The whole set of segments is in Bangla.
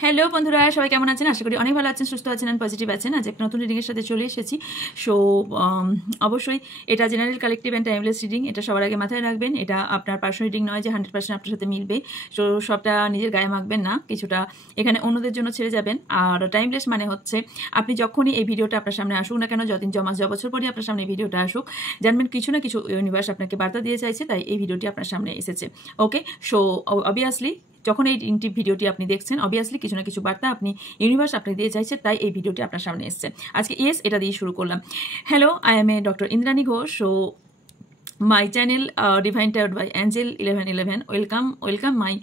হ্যালো বন্ধুরা, সবাই কেমন আছেন? আশা করি অনেক ভালো আছেন, সুস্থ আছেন আর পজিটিভ আছেন। আজ একটা নতুন রিডিংয়ের সাথে চলে এসেছি। সো অবশ্যই এটা general collective and timeless reading. এটা সবার আগে মাথায় রাখবেন, এটা আপনার পার্সোনাল রিডিং নয় যে 100% আপনার সাথে মিলবে। সো সবটা নিজের গায়ে মাখবেন না, কিছুটা এখানে অন্যদের জন্য ছেড়ে যাবেন। আর টাইমলেস মানে হচ্ছে আপনি যখনই এই ভিডিওটা আপনার সামনে আসুক না কেন, যতদিন মাস বছর পরই আপনার সামনে এই ভিডিওটা আসুক, জানবেন কিছু না কিছু ইউনিভার্স আপনাকে বার্তা দিয়ে চাইছে, তাই এই ভিডিওটি আপনার সামনে এসেছে। ওকে, সো অবভিয়াসলি যখন এই ভিডিওটি আপনি দেখছেন, অবভিয়াসলি কিছু না কিছু বার্তা আপনি ইউনিভার্স আপনি দিয়ে চাইছে, তাই এই ভিডিওটি আপনার সামনে এসছে। আজকে এটা দিয়ে শুরু করলাম। Hello, I M a doctor Indrani Ghosh. So my channel Divine Tarot by Angel 1111. Welcome my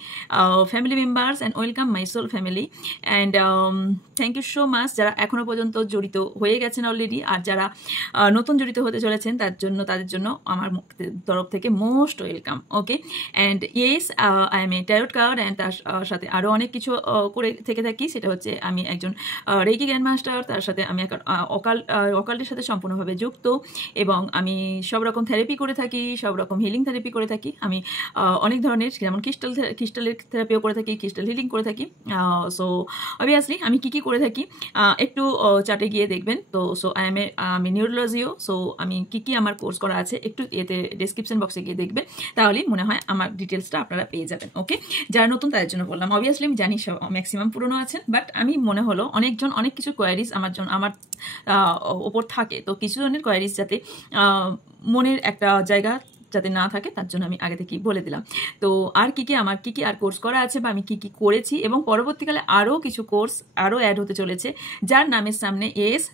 family members and welcome my soul family, and thank you so much যারা এখনো পর্যন্ত জড়িত হয়ে গেছেন অলরেডি, আর যারা নতুন জড়িত হতে চলেছেন তাদের জন্য আমার তরফ থেকে most welcome. Okay, and yes, I M A tarot card, and তার সাথে আরও অনেক কিছু করে থেকে থাকি। সেটা হচ্ছে আমি একজন রেকি গ্র্যান্ড মাস্টার, তার সাথে আমি অকাল্টের সাথে সম্পূর্ণভাবে যুক্ত, এবং আমি সব রকম থেরাপি করে থাকি, সব রকম হিলিং থেরাপি করে থাকি। আমি অনেক ধরনের, যেমন ক্রিস্টালের থেরাপিও করে থাকি, ক্রিস্টাল হিলিং করে থাকি। সো অবভিয়াসলি আমি কী করে থাকি একটু চার্টে গিয়ে দেখবেন। তো সো আমি নিউরোলজিও, সো আমি কী আমার কোর্স করা আছে একটু এতে ডেসক্রিপশন বক্সে গিয়ে দেখবেন, তাহলেই মনে হয় আমার ডিটেলসটা আপনারা পেয়ে যাবেন। ওকে, যারা নতুন তাদের জন্য বললাম। অবভিয়াসলি আমি জানি সব ম্যাক্সিমাম পুরনো আছেন, বাট আমি মনে হলো অনেক কিছু কোয়ারিজ আমার ওপর থাকে, তো কিছু জনের কোয়ারিজ যাতে মনের একটা জায়গা যাতে না থাকে, তার জন্য আমি আগে থেকেই বলে দিলাম। তো আর আমার কি আর কোর্স করা আছে, বা আমি কি করেছি, এবং পরবর্তীকালে আরও কিছু কোর্স আরও অ্যাড হতে চলেছে, যার নামের সামনে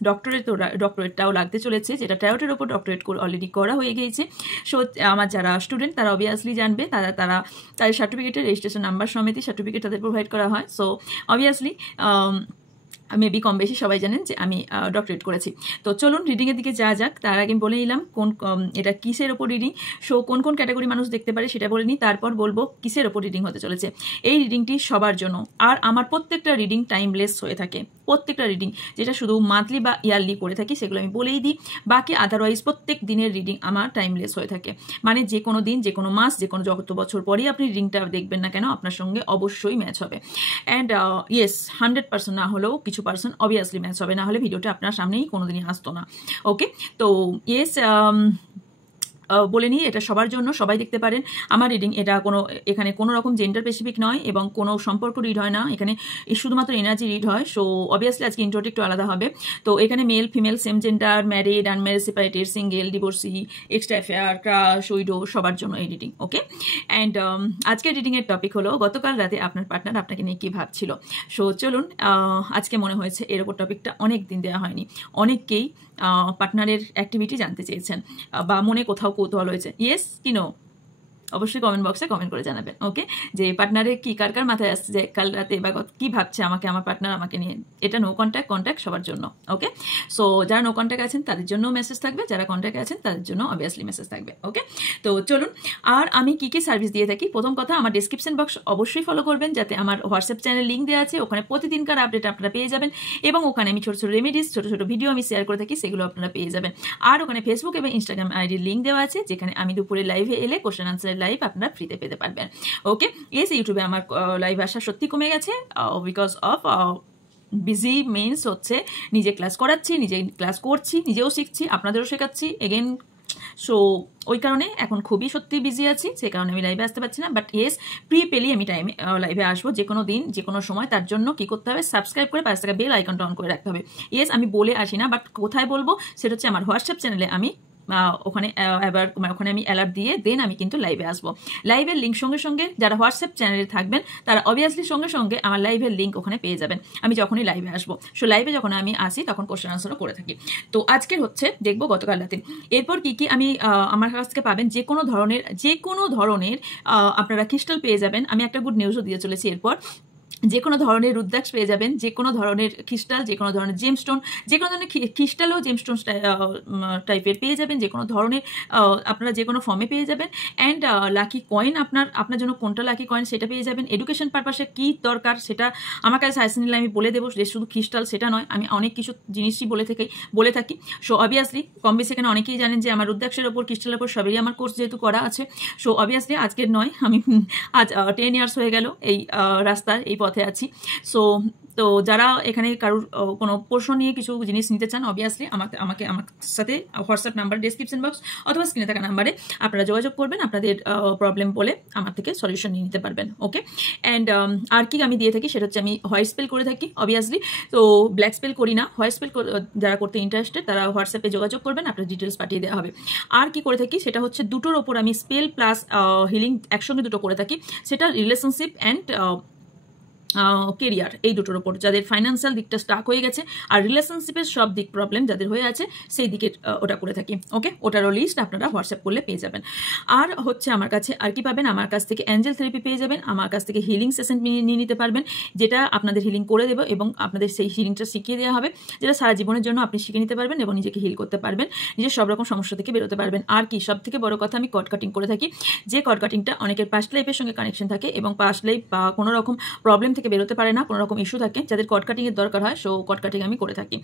ডক্টরেটটাও লাগতে চলেছে, যেটা ট্যারোটের ওপর ডক্টরেট অলরেডি করা হয়ে গিয়েছে। সো আমার যারা স্টুডেন্ট তারা অবভিয়াসলি জানবে, তাদের সার্টিফিকেটের রেজিস্ট্রেশন নাম্বার সমেত সার্টিফিকেট তাদের প্রোভাইড করা হয়। সো অবভিয়াসলি মেবি কম বেশি সবাই জানেন যে আমি ডক্টরেট করেছি। তো চলুন রিডিংয়ের দিকে যাওয়া যাক। তার আগে বলে নিলাম এটা কিসের ওপর রিডিং। সো কোন ক্যাটাগরি মানুষ দেখতে পারে সেটা বলে নিই, তারপর বলবো কিসের ওপর রিডিং হতে চলেছে। এই রিডিংটি সবার জন্য, আর আমার প্রত্যেকটা রিডিং টাইমলেস হয়ে থাকে। প্রত্যেকটা রিডিং, যেটা শুধু মান্থলি বা ইয়ারলি করে থাকি সেগুলো আমি বলেই দিই, বাকি আদারওয়াইজ প্রত্যেক দিনের রিডিং আমার টাইমলেস হয়ে থাকে। মানে যে কোনো দিন, যে কোনো মাস, যে কোনো যত বছর পরই আপনি রিডিংটা দেখবেন না কেন, আপনার সঙ্গে অবশ্যই ম্যাচ হবে। অ্যান্ড ইয়েস, 100% না হলেও কিছু পার্সেন্ট অবভিয়াসলি ম্যাচ হবে, না হলে ভিডিওটা আপনার সামনেই কোনোদিনই আসতো না। ওকে, তো ইয়েস, বলে নিই এটা সবার জন্য, সবাই দেখতে পারেন আমার রিডিং। এটা এখানে কোনো রকম জেন্ডার স্পেসিফিক নয়, এবং কোনো সম্পর্ক রিড হয় না, এখানে শুধুমাত্র এনার্জি রিড হয়। সো অবভিয়াসলি আজকে ইন্ট্রোটা একটু আলাদা হবে। তো এখানে male, female, same gender, married, unmarried, separated, single, divorcee, extra affair, crush, widow, সবার জন্য এই রিডিং। ওকে, অ্যান্ড আজকের রিডিংয়ের টপিক হলো গতকাল রাতে আপনার পার্টনার আপনাকে নিয়ে কী ভাবছিল। সো চলুন, আজকে মনে হয়েছে এর ওপর টপিকটা অনেক দিন দেওয়া হয়নি। অনেককেই পার্টনারের অ্যাক্টিভিটি জানতে চেয়েছেন, বা মনে কোথাও কৌতূহল হয়েছে। ইয়েস কি নো, অবশ্যই কমেন্ট বক্সে কমেন্ট করে জানাবেন। ওকে, যে পার্টনারের কি কার মাথায় আসছে, যে কাল রাতে বা কি ভাবছে আমার পার্টনার আমাকে নিয়ে। এটা নো কন্ট্যাক্ট সবার জন্য। ওকে, সো যারা নো কন্ট্যাক্ট আছেন তাদের জন্য মেসেজ থাকবে, যারা কন্ট্যাক্টে আছেন তাদের জন্য অবভিয়াসলি মেসেজ থাকবে। ওকে, তো চলুন। আর আমি কি সার্ভিস দিয়ে থাকি, প্রথম কথা আমার ডিসক্রিপশন বক্স অবশ্যই ফলো করবেন, যাতে আমার হোয়াটসঅ্যাপ চ্যানেল লিঙ্ক দেওয়া আছে, ওখানে প্রতিদিনকার আপডেট আপনারা পেয়ে যাবেন, এবং ওখানে আমি ছোটো ছোটো রেমেডিস, ছোটো ছোটো ভিডিও আমি শেয়ার করে থাকি, সেগুলো আপনারা পেয়ে যাবেন। আর ওখানে ফেসবুক এবং ইনস্টাগ্রাম আইডির লিঙ্ক দেওয়া আছে, যেখানে আমি দুপুরে লাইভে এলে কোশ্চেন আনসারের লাইভ আপনারা ফ্রিতে পেতে পারবেন। ওকে, এস ইউটিউবে আমার লাইভ আসা সত্যি কমে গেছে, বিকজ অফ বিজি মিনস হচ্ছে নিজে ক্লাস করাচ্ছি, নিজে ক্লাস করছি, নিজেও শিখছি, আপনাদেরও শেখাচ্ছি এগেন। সো ওই কারণে এখন খুবই সত্যি বিজি আছি, সে কারণে আমি লাইভে আসতে পারছি না। বাট ইয়েস, পেলি আমি টাইমে লাইভে আসবো, যে কোনো দিন, যে কোনো সময়। তার জন্য কি করতে হবে, সাবস্ক্রাইব করে পাশে থাকা বেল আইকনটা অন করে রাখতে হবে। ইয়েস, আমি বলে আসি না, বাট কোথায় বলবো সেটা হচ্ছে আমার হোয়াটসঅ্যাপ চ্যানেলে। আমি ওখানে আমি অ্যালার্ট দিয়ে দেন আমি কিন্তু লাইভে আসবো। লাইভের লিঙ্ক সঙ্গে যারা হোয়াটসঅ্যাপ চ্যানেলে থাকবেন তারা অবভিয়াসলি সঙ্গে আমার লাইভের লিঙ্ক ওখানে পেয়ে যাবেন আমি যখনই লাইভে আসবো। সো লাইভে যখন আমি আসি তখন কোশ্চেন আনসারও করে থাকি। তো আজকের হচ্ছে দেখবো গতকাল রাতে। এরপর কি আমি আমার কাছ থেকে পাবেন যে কোনো ধরনের আপনারা ক্রিস্টাল পেয়ে যাবেন। আমি একটা গুড নিউজও দিয়ে চলেছি। এরপর যে কোনো ধরনের রুদ্রাক্ষ পেয়ে যাবেন, যে কোনো ধরনের ক্রিস্টাল, যে কোনো ধরনের জেমস্টোন, যে কোনো ধরনের ক্রিস্টালও জেমস্টোন টাইপের পেয়ে যাবেন, যে কোনো ধরনের আপনারা যে কোনো ফর্মে পেয়ে যাবেন। অ্যান্ড লাকি কয়েন, আপনার জন্য কোনটা লাকি কয়েন সেটা পেয়ে যাবেন। এডুকেশন পারপাসে কী দরকার সেটা আমার কাছে সাজেশন নিলে আমি বলে দেবো, যে শুধু ক্রিস্টাল সেটা নয়, আমি অনেক কিছু জিনিসই বলে থাকি। সো অবভিয়াসলি কম বেশি এখানে অনেকেই জানেন যে আমার রুদ্রাক্ষের ওপর, ক্রিস্টালের ওপর সবেরই আমার কোর্স যেহেতু করা আছে। সো অবভিয়াসলি আজকের নয়, আমি আজ 10 ইয়ার্স হয়ে গেল এই রাস্তার, এই পথে আছি। তো যারা এখানে কারোর কোনো প্রশ্ন নিয়ে কিছু জিনিস নিতে চান, অবভিয়াসলি আমার সাথে হোয়াটসঅ্যাপ নাম্বার ডিসক্রিপশন বক্স অথবা স্ক্রিনে থাকা নাম্বারে আপনারা যোগাযোগ করবেন, আপনাদের প্রবলেম বলে আমার থেকে সলিউশন নিয়ে নিতে পারবেন। ওকে, অ্যান্ড আর কি আমি দিয়ে থাকি সেটা হচ্ছে আমি হোয়াইট স্পেল করে থাকি অবভিয়াসলি, তো ব্ল্যাক স্পেল করি না। হোয়াইট স্পেল যারা করতে ইন্টারেস্টেড তারা হোয়াটসঅ্যাপে যোগাযোগ করবেন, আপনার ডিটেলস পাঠিয়ে দেওয়া হবে। আর কি করে থাকি সেটা হচ্ছে দুটোর ওপর আমি স্পেল প্লাস হিলিং একসঙ্গে দুটো করে থাকি, সেটা রিলেশনশিপ অ্যান্ড কেরিয়ার, এই দুটোর ওপর। যাদের ফাইন্যান্সিয়াল দিকটা স্টাক হয়ে গেছে আর রিলেশনশিপের সব দিক প্রবলেম যাদের হয়ে আছে সেই দিকে ওটা করে থাকি। ওকে, ওটারও লিস্ট আপনারা হোয়াটসঅ্যাপ করলে পেয়ে যাবেন। আর হচ্ছে আমার কাছে আর কি পাবেন, আমার কাছ থেকে অ্যাঞ্জেল থেরাপি পেয়ে যাবেন, আমার কাছ থেকে হিলিং সেশন নিয়ে নিতে পারবেন, যেটা আপনাদের হিলিং করে দেবো এবং আপনাদের সেই হিলিংটা শিখিয়ে দেওয়া হবে, যেটা সারা জীবনের জন্য আপনি শিখে নিতে পারবেন এবং নিজেকে হিল করতে পারবেন, নিজের সব রকম সমস্যা থেকে বেরোতে পারবেন। আর কি সব থেকে বড় কথা, আমি কট কাটিং করে থাকি, যে কট কাটিংটা অনেকের পাস্ট লাইফের সঙ্গে কানেকশন থাকে এবং পাস্ট লাইফ বা কোনো রকম প্রবলেম থেকে বেরোতে পারে না, কোনো রকম ইস্যু থাকে, যাদের কট কাটিংয়ের দরকার হয়, সো কট কাটিং আমি করে থাকি।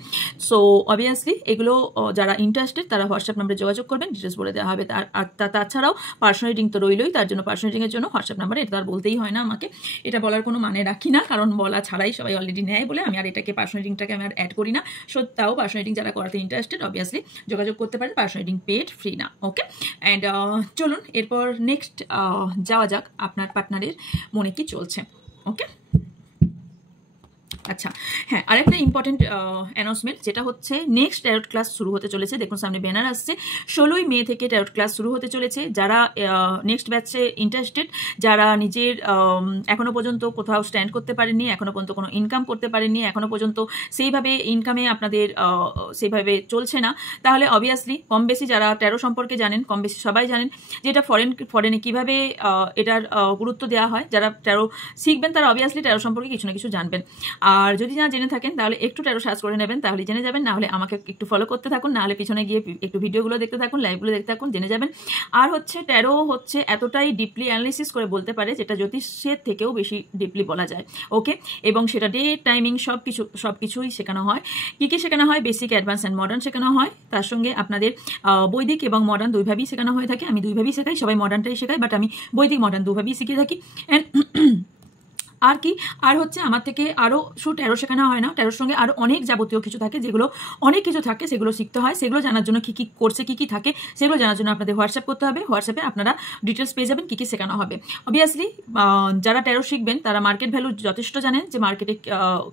সো অবভিয়াসলি এগুলো যারা ইন্টারেস্টেড তারা হোয়াটসঅ্যাপ নাম্বারে যোগাযোগ করবেন, ডিটেলস বলে দেওয়া হবে। তাছাড়াও পার্সোনাল রিডিং তো রইলই, তার জন্য পার্সোনাল রিডিংয়ের জন্য হোয়াটসঅ্যাপ নাম্বারে, এটা আর বলতেই হয় না আমাকে, এটা বলার কোনো মানে রাখি না, কারণ বলা ছাড়াই সবাই অলরেডি নেয় বলে আমি আর এটাকে পার্সোনাল রিডিংটাকে আমি আর অ্যাড করি না। সো তাও পার্সোনাল রিডিং যারা করাতে ইন্টারেস্টেড অবভিয়াসলি যোগাযোগ করতে পারেন, পার্সোনাল রিডিং পেড, ফ্রি না। ওকে, অ্যান্ড চলুন এরপর নেক্সট যাওয়া যাক, আপনার পার্টনারের মনে কি চলছে। ওকে, আচ্ছা হ্যাঁ, আরেকটা ইম্পর্টেন্ট অ্যানাউন্সমেন্ট, যেটা হচ্ছে নেক্সট ট্যারোট ক্লাস শুরু হতে চলেছে। দেখুন সামনে ব্যানার আসছে, 16ই মে থেকে ট্যারোট ক্লাস শুরু হতে চলেছে। যারা নেক্সট ব্যাচে ইন্টারেস্টেড, যারা নিজের এখনো পর্যন্ত কোথাও স্ট্যান্ড করতে পারেননি, এখনো পর্যন্ত কোনো ইনকাম করতে পারেননি, এখনো পর্যন্ত সেইভাবে ইনকামে আপনাদের সেইভাবে চলছে না, তাহলে অবভিয়াসলি কম বেশি যারা ট্যারো সম্পর্কে জানেন, কম বেশি সবাই জানেন যে এটা ফরেনে কীভাবে এটার গুরুত্ব দেওয়া হয়। যারা ট্যারো শিখবেন তারা অবভিয়াসলি ট্যারো সম্পর্কে কিছু না কিছু জানবেন, আর যদি না জেনে থাকেন তাহলে একটু ট্যারো সার্চ করে নেবেন, তাহলে জেনে যাবেন। না হলে আমাকে একটু ফলো করতে থাকুন, না হলে পিছনে গিয়ে একটু ভিডিওগুলো দেখতে থাকুন, লাইভগুলো দেখতে থাকুন, জেনে যাবেন। আর হচ্ছে ট্যারো হচ্ছে এতটাই ডিপলি অ্যানালিসিস করে বলতে পারে, যেটা জ্যোতিষের থেকেও বেশি ডিপলি বলা যায়। ওকে, এবং সেটা ডেট টাইমিং সব কিছুই শেখানো হয়। কী কী শেখানো হয়? বেসিক, অ্যাডভান্স অ্যান্ড মডার্ন শেখানো হয়। তার সঙ্গে আপনাদের বৈদিক এবং মডার্ন দুইভাবেই শেখানো হয়ে থাকে। আমি দুইভাবেই শেখাই, সবাই মডার্নটাই শেখাই, বাট আমি বৈদিক মডার্ন দুভাবেই শিখিয়ে থাকি। অ্যান্ড আর কি, আর হচ্ছে আমার থেকে আরও শুধু ট্যারো শেখানো হয় না, ট্যারোর সঙ্গে আরও অনেক যাবতীয় কিছু থাকে, যেগুলো অনেক কিছু থাকে, সেগুলো শিখতে হয়। সেগুলো জানার জন্য কী কী করছে, কী কী থাকে, সেগুলো জানার জন্য আপনাদের হোয়াটসঅ্যাপ করতে হবে। হোয়াটসঅ্যাপে আপনারা ডিটেলস পেয়ে যাবেন কী কী শেখানো হবে। অবভিয়াসলি যারা ট্যারো শিখবেন তারা মার্কেট ভ্যালু যথেষ্ট জানেন, যে মার্কেটে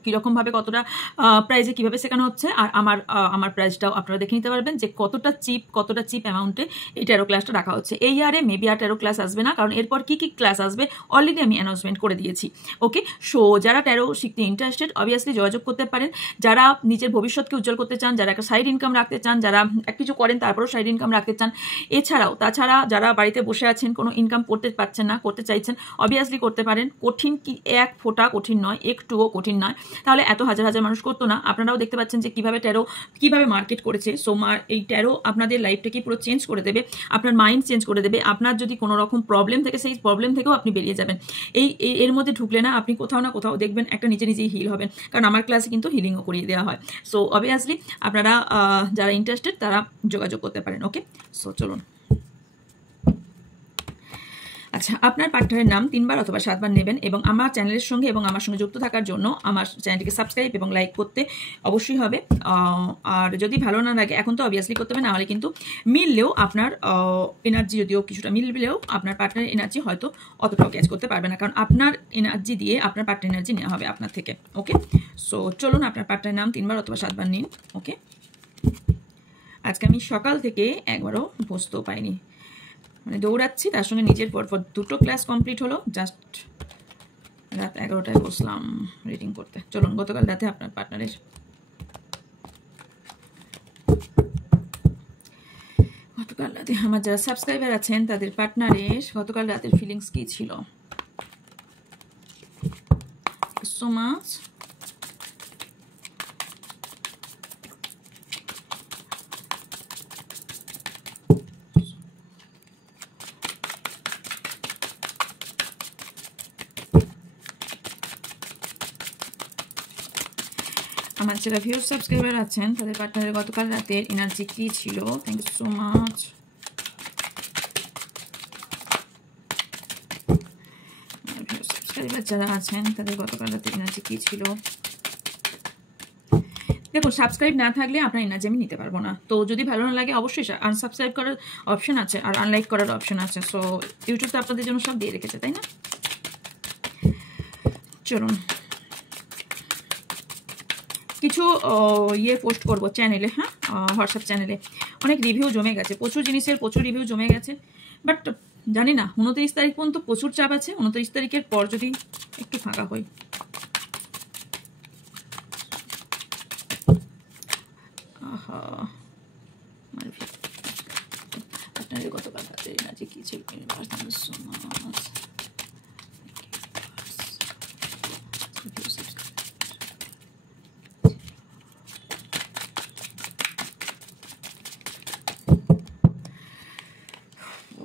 কীরকমভাবে কতটা প্রাইজে কীভাবে শেখানো হচ্ছে। আর আমার প্রাইসটাও আপনারা দেখে নিতে পারবেন যে কতটা চিপ অ্যামাউন্টে এই ট্যারো ক্লাসটা রাখা হচ্ছে। এই ইয়ারে মেবি আর ট্যারো ক্লাস আসবে না, কারণ এরপর কী কী ক্লাস আসবে অলরেডি আমি অ্যানাউন্সমেন্ট করে দিয়েছি। ওকে, সো যারা ট্যারো শিখতে ইন্টারেস্টেড অবভিয়াসলি যোগাযোগ করতে পারেন। যারা নিজের ভবিষ্যৎকে উজ্জ্বল করতে চান, যারা একটা সাইড ইনকাম রাখতে চান, যারা কিছু করেন তারপরেও সাইড ইনকাম রাখতে চান, তাছাড়া যারা বাড়িতে বসে আছেন, কোনো ইনকাম করতে পারছেন না, করতে চাইছেন, অবভিয়াসলি করতে পারেন। কঠিন কি এক ফোঁটা কঠিন নয়, একটুও কঠিন নয়, তাহলে এত হাজার হাজার মানুষ করতো না। আপনারাও দেখতে পাচ্ছেন যে কীভাবে মার্কেট করেছে। সো এই ট্যারো আপনাদের লাইফটাকে পুরো চেঞ্জ করে দেবে, আপনার মাইন্ড চেঞ্জ করে দেবে। আপনার যদি কোনো রকম প্রবলেম থেকে, সেই প্রবলেম থেকেও আপনি বেরিয়ে যাবেন। এর মধ্যে ঢুকলে না আপনি কোথাও না কোথাও দেখবেন একটা নিজেই হিল হবেন, কারণ আমার ক্লাসে কিন্তু হিলিংও করিয়ে দেওয়া হয়। সো অবভিয়াসলি আপনারা যারা ইন্টারেস্টেড তারা যোগাযোগ করতে পারেন। ওকে, সো চলুন। আচ্ছা, আপনার পার্টনারের নাম 3 বার অথবা 7 বার নেবেন এবং আমার চ্যানেলের সঙ্গে এবং আমার সঙ্গে যুক্ত থাকার জন্য আমার চ্যানেলটিকে সাবস্ক্রাইব এবং লাইক করতে অবশ্যই হবে। আর যদি ভালো না লাগে এখন তো অবভিয়াসলি করতে হবে, না হলে কিন্তু মিললেও আপনার এনার্জি, যদিও কিছুটা মিললেও আপনার পার্টনারের এনার্জি হয়তো অতটাও ক্যাচ করতে পারবে না, কারণ আপনার এনার্জি দিয়ে আপনার পার্টনার এনার্জি নেওয়া হবে আপনার থেকে। ওকে, সো চলুন আপনার পার্টনারের নাম 3 বার অথবা 7 বার নিন। ওকে, আজকে আমি সকাল থেকে একবারও বসতেও পাইনি, মানে দৌড়াচ্ছি, তার সঙ্গে নিজের পরপর 2টো ক্লাস কমপ্লিট হলো। জাস্ট রাত 11টায় বসলাম রিডিং করতে। চলুন গতকাল রাতে আপনার পার্টনারের, গতকাল রাতে আমার যারা সাবস্ক্রাইবার আছেন তাদের পার্টনারের গতকাল রাতের ফিলিংস কী ছিল। So much. আমার যারা ভিউয়ার সাবস্ক্রাইবার আছেন তাদের পার্টনারের গতকাল রাতের এনার্জি কী ছিল। Thank you so much. Viewer subscriber যারা আছেন তাদের গতকাল রাতে এনার্জি কী ছিল। দেখুন, সাবস্ক্রাইব না থাকলে আপনার এনার্জি আমি নিতে পারবো না। তো যদি ভালো না লাগে অবশ্যই আনসাবস্ক্রাইব করার অপশন আছে আর আনলাইক করার অপশন আছে। সো ইউটিউব তো আপনাদের জন্য সব দিয়ে রেখেছে, তাই না? চলুন কিছু ইয়ে পোস্ট করব চ্যানেলে, হ্যাঁ, হোয়াটসঅ্যাপ চ্যানেলে। অনেক রিভিউ জমে গেছে, প্রচুর জিনিসের প্রচুর রিভিউ জমে গেছে, বাট জানি না 29 তারিখ পর্যন্ত প্রচুর চাপ আছে। 29 তারিখের পর যদি একটু ফাঁকা হই, আপনাদের গতকাল রাতের এনার্জি কি ছিল?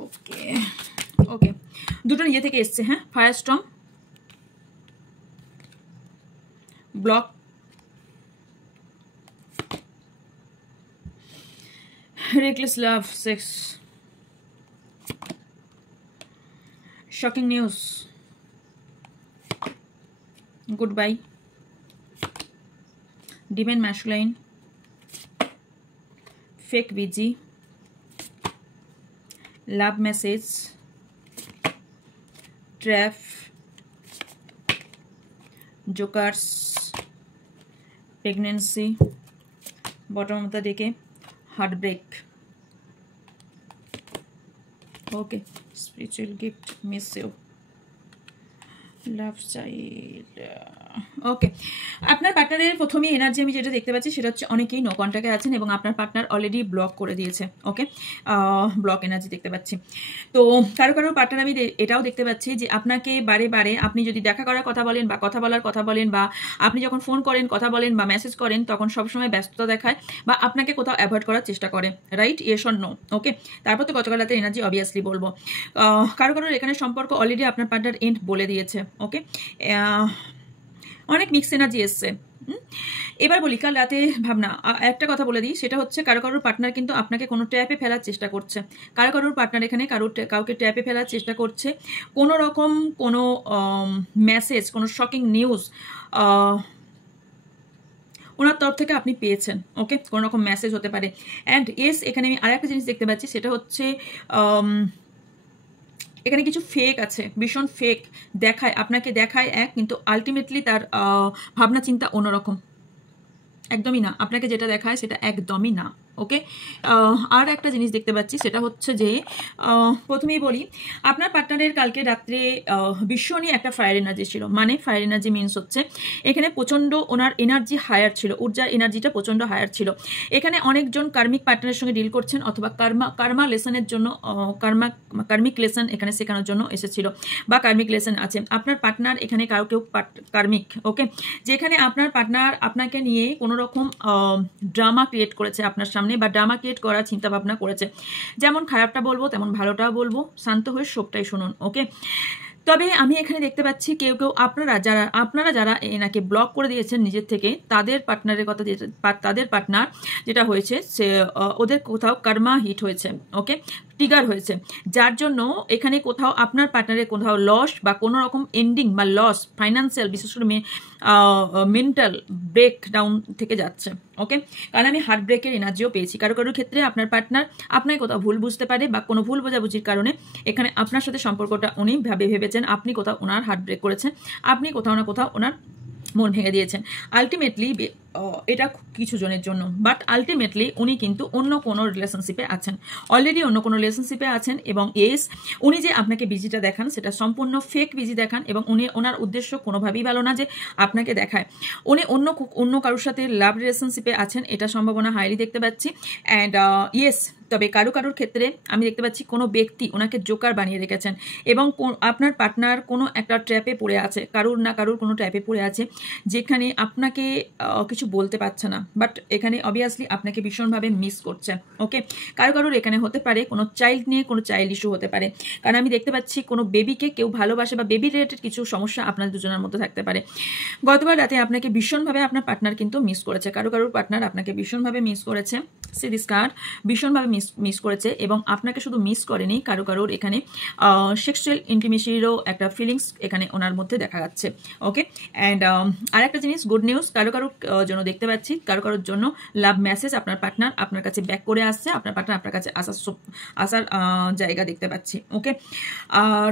ওকে ওকে, দুটো ইয়ে থেকে এসছে, হ্যাঁ, ফায়ারস্টর্ম, block, reckless love, sex, shocking news, goodbye, divine masculine, fake BG, love message, trap, jokers, pregnancy, bottom of the decay, heartbreak. Okay, spiritual gift, miss you, love child. ওকে, আপনার পার্টনারের প্রথমেই এনার্জি আমি যেটা দেখতে পাচ্ছি সেটা হচ্ছে অনেকেই নো কন্ট্যাক্টে আছেন এবং আপনার পার্টনার অলরেডি ব্লক করে দিয়েছে। ওকে, ব্লক এনার্জি দেখতে পাচ্ছি। তো কারো কারো পার্টনার আমি এটাও দেখতে পাচ্ছি যে আপনাকে বারে বারে আপনি যদি দেখা করার কথা বলেন বা কথা বলার কথা বলেন বা আপনি যখন ফোন করেন, কথা বলেন বা মেসেজ করেন, তখন সবসময় ব্যস্ততা দেখায় বা আপনাকে কোথাও অ্যাভয়েড করার চেষ্টা করে। Right, yes or no? Okay, তারপর তো গতকাল রাতের এনার্জি অবভিয়াসলি বলবো। কারো কারোর এখানে সম্পর্ক অলরেডি আপনার পার্টনার এন্ড বলে দিয়েছে। ওকে, অনেক মিক্স এনার্জি এসছে। এবার বলি কাল রাতে ভাবনা, একটা কথা বলে দিই, সেটা হচ্ছে কারো কারোর পার্টনার কিন্তু আপনাকে কোনো ট্র্যাপে ফেলার চেষ্টা করছে। কারো কারোর পার্টনার এখানে কাউকে ট্র্যাপে ফেলার চেষ্টা করছে। কোনো রকম কোনো মেসেজ, কোনো শকিং নিউজ ওনার তরফ থেকে আপনি পেয়েছেন। ওকে, কোনো রকম মেসেজ হতে পারে। অ্যান্ড ইয়েস, এখানে আমি আরেকটা জিনিস দেখতে পাচ্ছি, সেটা হচ্ছে এখানে কিছু ফেক আছে, ভীষণ ফেক দেখায়, আপনাকে দেখায় এক, কিন্তু আলটিমেটলি তার ভাবনা চিন্তা অন্যরকম। একদমই না, আপনাকে যেটা দেখায় সেটা একদমই না। ওকে, আর একটা জিনিস দেখতে পাচ্ছি, সেটা হচ্ছে যে প্রথমেই বলি আপনার পার্টনারের কালকে রাত্রে ভীষণই একটা ফায়ার এনার্জি ছিল। মানে ফায়ার এনার্জি মিনস হচ্ছে এখানে প্রচণ্ড ওনার এনার্জি হায়ার ছিল, ঊর্জার এনার্জিটা প্রচণ্ড হায়ার ছিল। এখানে অনেকজন কার্মিক পার্টনারের সঙ্গে ডিল করছেন অথবা কার্মা লেসনের জন্য, কার্মিক লেসন এখানে শেখানোর জন্য এসেছিল বা কার্মিক লেসন আছে। আপনার পার্টনার এখানে কারো কেউ কার্মিক। ওকে, যেখানে আপনার পার্টনার আপনাকে নিয়ে কোনো রকম ড্রামা ক্রিয়েট করেছে আপনার সামনে বা ড্রামা ক্রিয়েট করার চিন্তা ভাবনা করেছে। যেমন খারাপটা বলবো তেমন ভালোটাও বলবো, শান্ত হয়ে সবটাই শুনুন। ওকে, তবে আমি এখানে দেখতে পাচ্ছি কেউ কেউ আপনারা যারা এনাকে ব্লক করে দিয়েছেন নিজের থেকে, তাদের পার্টনারের কথা, তাদের পার্টনার যেটা হয়েছে সে ওদের কোথাও কার্মা হিট হয়েছে। ওকে, ট্রিগার হয়েছে, যার জন্য এখানে কোথাও আপনার পার্টনারের কোথাও লস বা কোনো রকম এন্ডিং বা লস, ফাইন্যান্সিয়াল, বিশেষ করে মেন্টাল ব্রেক ডাউন থেকে যাচ্ছে। ওকে, কারণ আমি হার্ট ব্রেকের এনার্জিও পেয়েছি। কারো কারোর ক্ষেত্রে আপনার পার্টনার আপনাকে কোথাও ভুল বুঝতে পারে বা কোনো ভুল বোঝাবুঝির কারণে এখানে আপনার সাথে সম্পর্কটা উনি ভেবেছেন আপনি কোথাও ওনার হার্ট ব্রেক করেছেন, আপনি কোথাও না কোথাও ওনার মন ভেঙে দিয়েছেন। আলটিমেটলি এটা কিছু জনের জন্য, বাট আলটিমেটলি উনি কিন্তু অন্য কোনো রিলেশনশিপে আছেন, অলরেডি অন্য কোনো রিলেশনশিপে আছেন। এবং এস উনি যে আপনাকে বিজিটা দেখান সেটা সম্পূর্ণ ফেক বিজি দেখান এবং ওনার উদ্দেশ্য কোনোভাবেই ভালো না যে আপনাকে দেখায়। উনি অন্য কারোর সাথে লাভ রিলেশনশিপে আছেন, এটা সম্ভাবনা হাইলি দেখতে পাচ্ছি। অ্যান্ড ইয়েস, তবে কারোর ক্ষেত্রে আমি দেখতে পাচ্ছি কোনো ব্যক্তি ওনাকে জোকার বানিয়ে রেখেছেন এবং আপনার পার্টনার কোনো একটা ট্র্যাপে পড়ে আছে, কারোর কোনো ট্র্যাপে পড়ে আছে, যেখানে আপনাকে কিছু কিছু বলতে পারছে না, বাট এখানে অবভিয়াসলি আপনাকে ভীষণভাবে মিস করছে। ওকে, কারোর এখানে হতে পারে কোনো চাইল্ড নিয়ে কোনো চাইল্ড ইস্যু হতে পারে, কারণ আমি দেখতে পাচ্ছি কোনো বেবিকে কেউ ভালোবাসে বা বেবি রিলেটেড কিছু সমস্যা আপনার দুজনের মধ্যে থাকতে পারে। গতবার রাতে আপনাকে ভীষণভাবে আপনার পার্টনার কিন্তু মিস করেছে, কারোর পার্টনার আপনাকে ভীষণভাবে মিস করেছে, সি দিস কার্ড, ভীষণভাবে মিস করেছে। এবং আপনাকে শুধু মিস করেনি, কারোর এখানে সেক্সুয়াল ইন্টিমেসিরও একটা ফিলিংস এখানে ওনার মধ্যে দেখা যাচ্ছে। ওকে, অ্যান্ড আর একটা জিনিস, গুড নিউজ কারোর জন্য দেখতে পাচ্ছি, কারোর জন্য লাভ মেসেজ আপনার পার্টনার আপনার কাছে ব্যাক করে আসছে, আপনার পার্টনার আপনার কাছে আসার জায়গা দেখতে পাচ্ছি। ওকে, আর